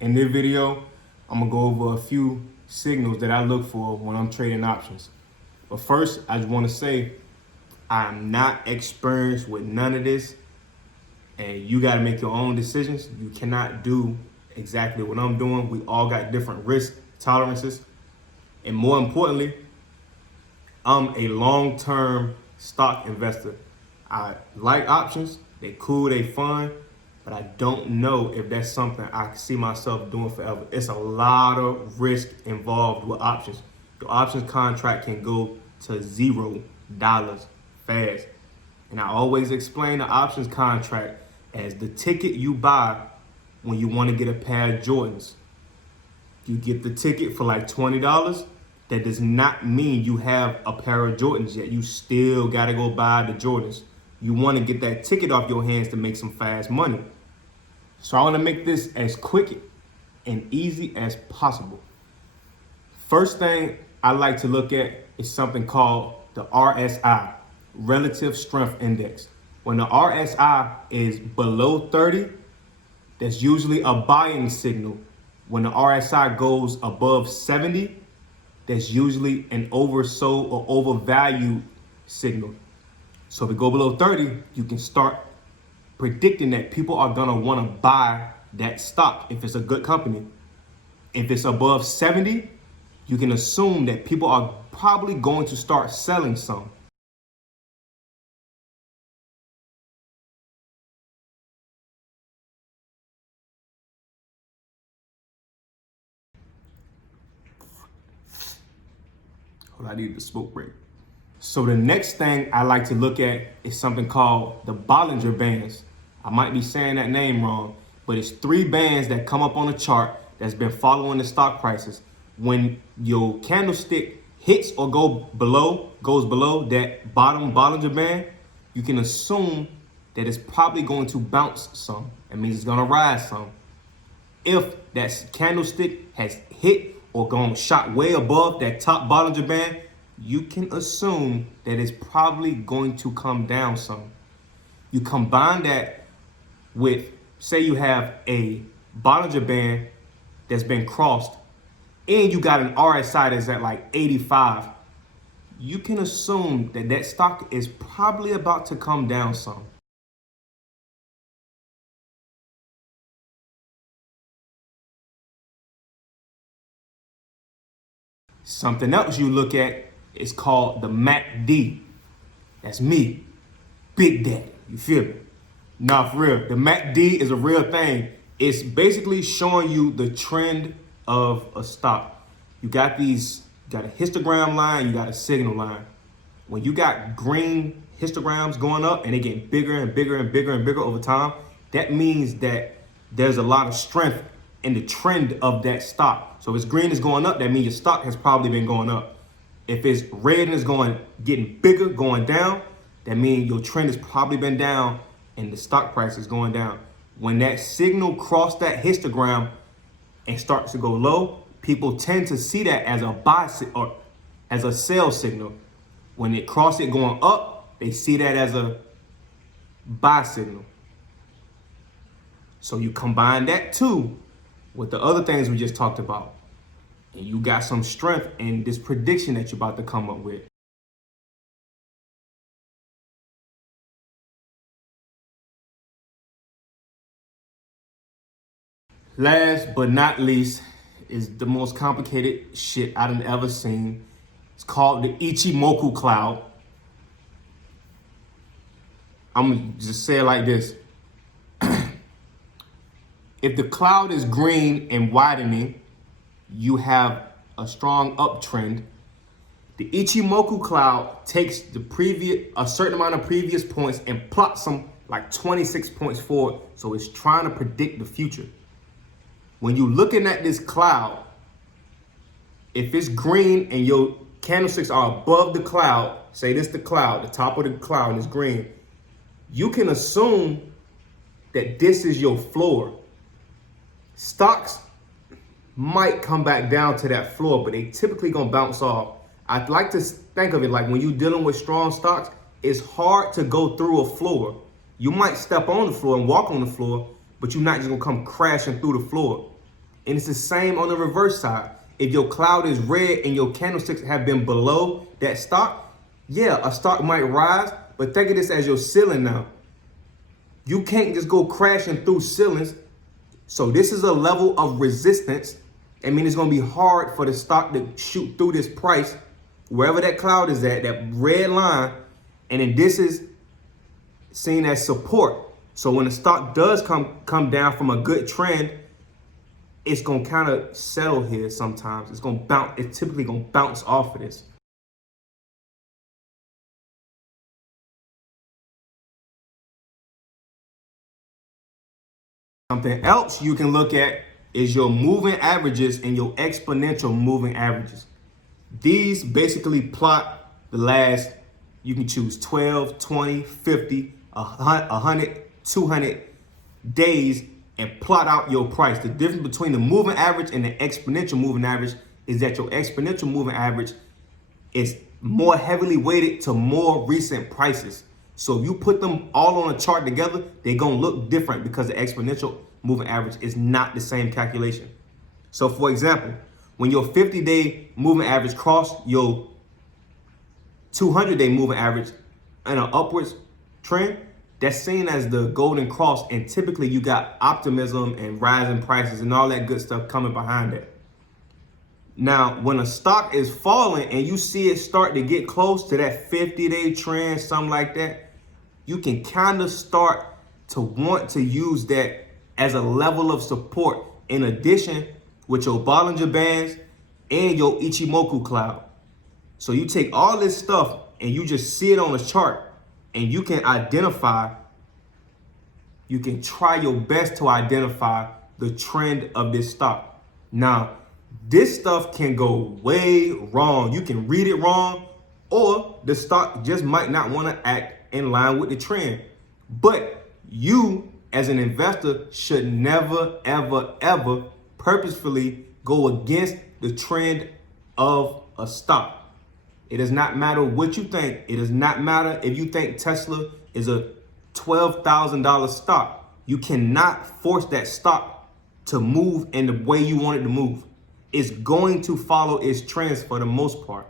In this video, I'm gonna go over a few signals that I look for when I'm trading options. But first, I just wanna say, I'm not experienced with none of this, and you gotta make your own decisions. You cannot do exactly what I'm doing. We all got different risk tolerances. And more importantly, I'm a long-term stock investor. I like options, they cool, they fun, but I don't know if that's something I can see myself doing forever. It's a lot of risk involved with options. Your options contract can go to $0 fast. And I always explain the options contract as the ticket you buy when you want to get a pair of Jordans. You get the ticket for like $20. That does not mean you have a pair of Jordans yet. You still got to go buy the Jordans. You want to get that ticket off your hands to make some fast money. So I want to make this as quick and easy as possible. First thing I like to look at is something called the RSI, Relative Strength Index. When the RSI is below 30, that's usually a buying signal. When the RSI goes above 70, that's usually an oversold or overvalued signal. So if it go below 30, you can start predicting that people are gonna wanna buy that stock if it's a good company. If it's above 70, you can assume that people are probably going to start selling some. I need the smoke break. So the next thing I like to look at is something called the Bollinger Bands. I might be saying that name wrong, but it's 3 bands that come up on a chart that's been following the stock prices. When your candlestick hits or goes below that bottom Bollinger Band, you can assume that it's probably going to bounce some. That means it's gonna rise some. If that candlestick has hit or gone shot way above that top Bollinger Band, you can assume that it's probably going to come down some. You combine that with, say you have a Bollinger Band that's been crossed and you got an RSI that's at like 85, you can assume that that stock is probably about to come down some. Something else you look at is called the MACD. That's me, Big Daddy. You feel me? Nah, for real. The MACD is a real thing. It's basically showing you the trend of a stock. You got a histogram line, you got a signal line. When you got green histograms going up and they get bigger and bigger and bigger and bigger over time, that means that there's a lot of strength in the trend of that stock. So if it's green is going up, that means your stock has probably been going up. If it's red and it's getting bigger, going down, that means your trend has probably been down and the stock price is going down. When that signal crosses that histogram and starts to go low, people tend to see that as a buy or as a sell signal. When it crosses it going up, they see that as a buy signal. So you combine that too with the other things we just talked about, and you got some strength in this prediction that you're about to come up with. Last but not least is the most complicated shit I've ever seen. It's called the Ichimoku Cloud. I'm gonna just say it like this. If the cloud is green and widening, you have a strong uptrend. The Ichimoku Cloud takes a certain amount of previous points and plots them like 26 points forward. So it's trying to predict the future. When you're looking at this cloud, if it's green and your candlesticks are above the cloud, say this the cloud, the top of the cloud is green, you can assume that this is your floor. Stocks might come back down to that floor, but they typically gonna bounce off. I'd like to think of it like when you're dealing with strong stocks, it's hard to go through a floor. You might step on the floor and walk on the floor, but you're not just gonna come crashing through the floor. And it's the same on the reverse side. If your cloud is red and your candlesticks have been below that stock, yeah, a stock might rise, but think of this as your ceiling now. You can't just go crashing through ceilings. So this is a level of resistance. I mean, it's going to be hard for the stock to shoot through this price, wherever that cloud is at, that red line. And then this is seen as support. So when the stock does come down from a good trend, it's going to kind of settle here sometimes. It's going to bounce. It's typically going to bounce off of this. Something else you can look at is your moving averages and your exponential moving averages. These basically plot the last, you can choose 12, 20, 50, 100, 200 days and plot out your price. The difference between the moving average and the exponential moving average is that your exponential moving average is more heavily weighted to more recent prices. So if you put them all on a chart together, they're going to look different because the exponential moving average is not the same calculation. So for example, when your 50-day moving average crossed your 200-day moving average in an upwards trend, that's seen as the golden cross, and typically you got optimism and rising prices and all that good stuff coming behind it. Now, when a stock is falling and you see it start to get close to that 50-day trend, something like that, you can kind of start to want to use that as a level of support in addition with your Bollinger Bands and your Ichimoku Cloud. So you take all this stuff and you just see it on the chart, and you can identify, you can try your best to identify the trend of this stock. Now, this stuff can go way wrong. You can read it wrong, or the stock just might not want to act in line with the trend. But you, as an investor, should never, ever, ever purposefully go against the trend of a stock. It does not matter what you think. It does not matter if you think Tesla is a $12,000 stock. You cannot force that stock to move in the way you want it to move. It's going to follow its trends for the most part.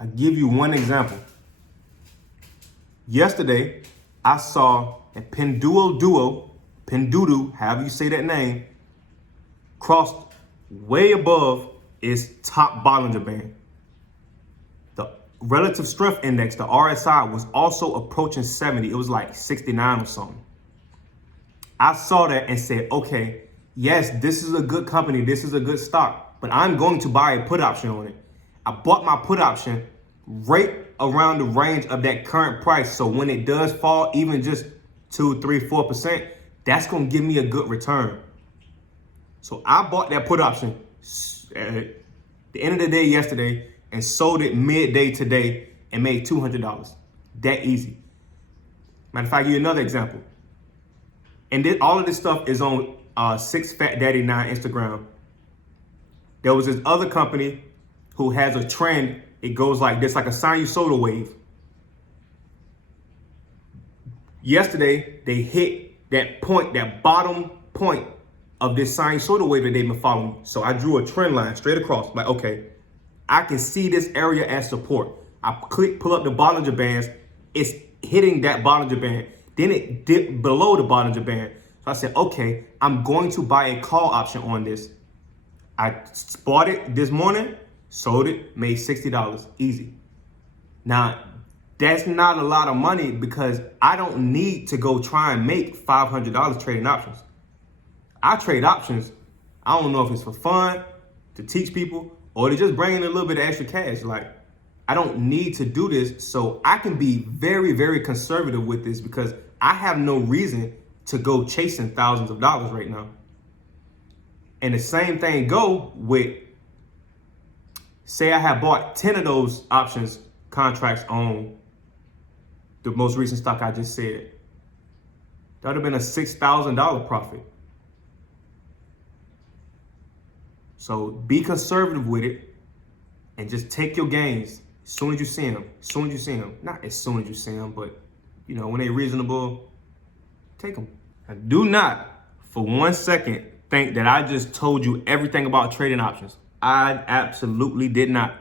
I'll give you one example. Yesterday, I saw a Pinduoduo, however you say that name, crossed way above its top Bollinger Band. The relative strength index, the RSI, was also approaching 70. It was like 69 or something. I saw that and said, okay, yes, this is a good company. This is a good stock, but I'm going to buy a put option on it. I bought my put option right around the range of that current price. So when it does fall, even just 2, 3, 4%, that's going to give me a good return. So I bought that put option at the end of the day yesterday and sold it midday today and made $200. That easy. Matter of fact, I'll give you another example. And then all of this stuff is on 6FatDaddy9 Instagram. There was this other company who has a trend. It goes like this, like a sinusoidal wave. Yesterday, they hit that point, that bottom point of this sinusoidal wave that they've been following. So I drew a trend line straight across. Like, okay, I can see this area as support. I pull up the Bollinger Bands. It's hitting that Bollinger Band. Then it dipped below the Bollinger Band. So I said, okay, I'm going to buy a call option on this. I bought it this morning, sold it, made $60, easy. Now, that's not a lot of money because I don't need to go try and make $500 trading options. I trade options. I don't know if it's for fun, to teach people, or to just bring in a little bit of extra cash. Like, I don't need to do this, so I can be very, very conservative with this because I have no reason to go chasing thousands of dollars right now. And the same thing go with, say I have bought 10 of those options contracts on the most recent stock I just said. That would have been a $6,000 profit. So be conservative with it. and just take your gains as soon as you see them. As soon as you see them. Not as soon as you see them, but you know, when they're reasonable, take them. Now, do not for 1 second think that I just told you everything about trading options. I absolutely did not.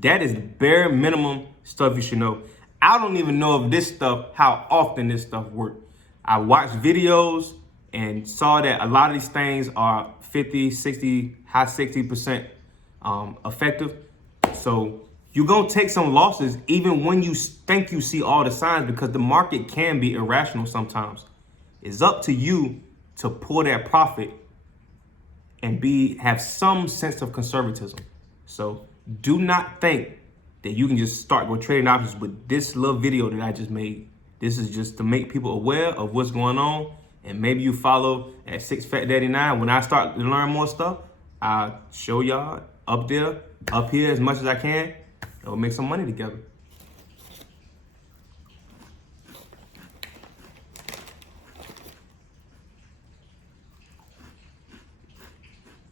That is the bare minimum stuff you should know. I don't even know if this stuff, how often this stuff works. I watched videos and saw that a lot of these things are 50, 60, high 60% effective. So you're gonna take some losses even when you think you see all the signs, because the market can be irrational sometimes. It's up to you to pull that profit and have some sense of conservatism. So do not think that you can just start with trading options with this little video that I just made. This is just to make people aware of what's going on. And maybe you follow at 6FatDaddy9. When I start to learn more stuff, I'll show y'all up here as much as I can. And we'll make some money together.